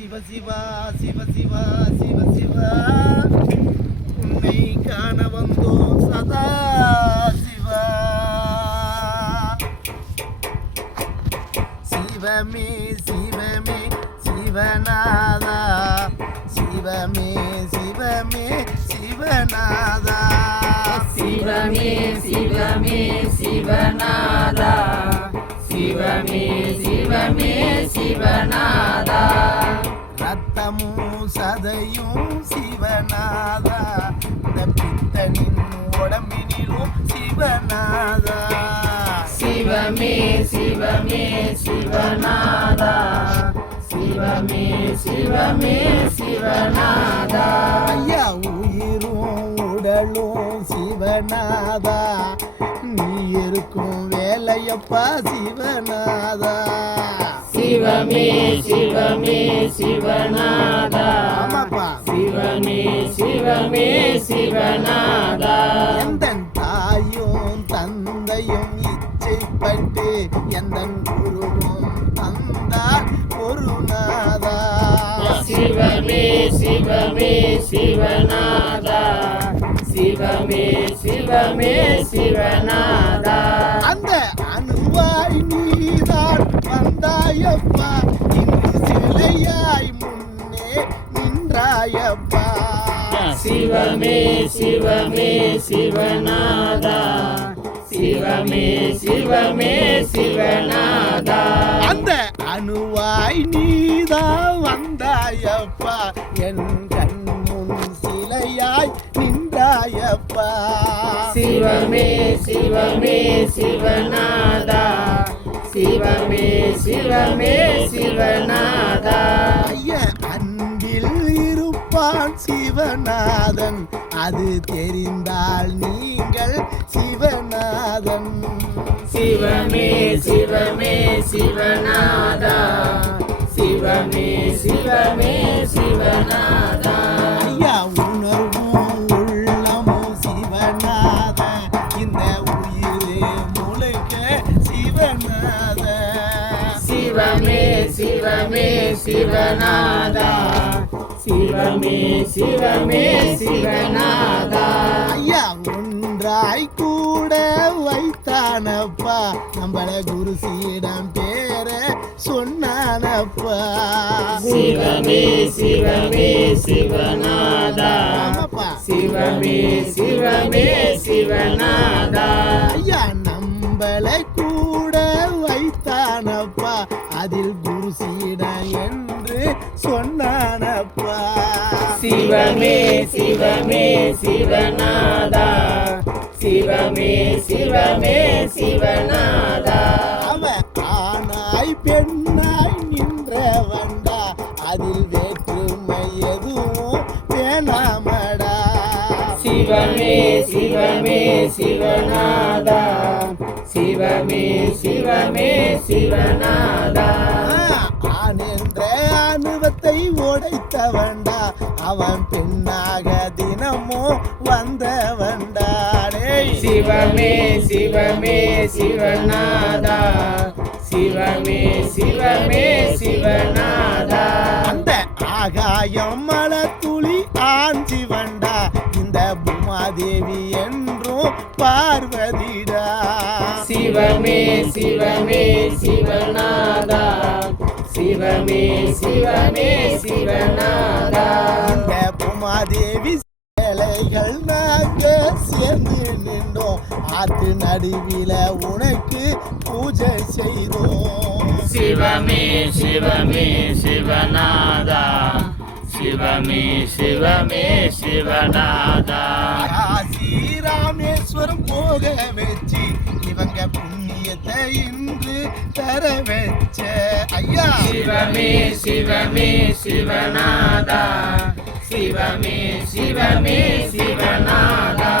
சிவ சிவா சிவ சிவா சிவ சிவா உன்னை காண வந்தோம் சதா சிவா. சிவமே சிவமே சிவநாதா சிவமே சிவமே சிவநாதா சிவமே சிவமே சிவநாதா சிவமே சிவமே சிவநாதா ரத்தமும் சதையும் சிவநாதா இந்த பித்தனின் உடம்பினிலும் சிவநாதா. சிவமே சிவமே சிவநாதா சிவமே சிவமே சிவநாதா ஐயா உயிரும் உடலும் சிவநாதா நீ இருக்கும் வேலையப்பா சிவநாதா. சிவமே சிவமே சிவநாதா ஆமாப்பா சிவமே சிவமே சிவநாதா எந்தன் தாயும் தந்தையும் இச்சைப்பட்டு எந்தன் குருவும் தந்தார் ஒரு நாதா. சிவமே சிவமே சிவநாதா சிவமே சிவமே சிவநாதா அந்த அணுவாய் நீதான் வந்தாயப்பா இன்று சிலையாய் முன்னே நின்றாயப்பா. சிவமே சிவமே சிவநாதா சிவமே சிவமே சிவநாதா அந்த அணுவாய் நீதான் வந்தாயப்பா என் கண் முன் சிலையாய் நின்றாயப்பா. சிவமே சிவமே சிவநாதா சிவமே சிவமே சிவநாதா ஐயா அன்பில் இருப்பான் சிவநாதன் அது தெரிந்தால் நீங்கள் சிவநாதன். சிவமே சிவமே சிவநாதா சிவமே சிவமே சிவநாதா ஐயா உணர்வும் உள்ளமும் சிவநாத இந்த உயிரே முழுக்க சிவநாத. சிவமே சிவமே சிவநாதா சிவமே சிவமே சிவநாதா ஐயா ஒன்றாய் கூட வைத்தானப்பா நம்மள குரு சீடம் பேர சொன்னானப்பா. சிவமே சிவமே சிவநாதா ஆமாப்பா சிவமே சிவமே சிவநாதா ஐயா நம்மள கூட வைத்தானப்பா அதில் குரு சீடம் என்று சொன்னானப்பா. சிவமே சிவமே சிவநாதா சிவமே சிவமே சிவநாதா அவன் ஆனாய் பெண்ணாய் நின்ற வந்தா அதில் வேற்றுமை எதுவும் வேணாமடா. சிவமே சிவமே சிவநாதா சிவமே சிவமே சிவநாதா ஆண் என்ற அனுபத்தை உடைத்தவன்டா அவன் பெண்ணாக தினமும் வந்தவன்டா. டேய் சிவமே சிவமே சிவநாதா சிவமே சிவமே சிவநாதா அந்த ஆகாயம் மலை துளி ஆஞ்சி வண்டா இந்த பூமாதேவி என்றும் பார்வதிடா. சிவமே சிவமே சிவநாதா சிவமே சிவமே சிவநாதா இந்த பூமாதேவி சேலைகள் நாங்க சேர்ந்து நின்றோம் ஆத்து நடுவில உனக்கு பூஜை செய்தோம். சிவமே சிவமே சிவநாதா சிவமே சிவமே சிவநாதா காசி ராமேஸ்வரம் போக வச்சு இவங்க புண்ணியத்தை இன்று தர வச்ச ஐயா. சிவமே சிவமே சிவநாதா சிவமே சிவமே சிவநாதா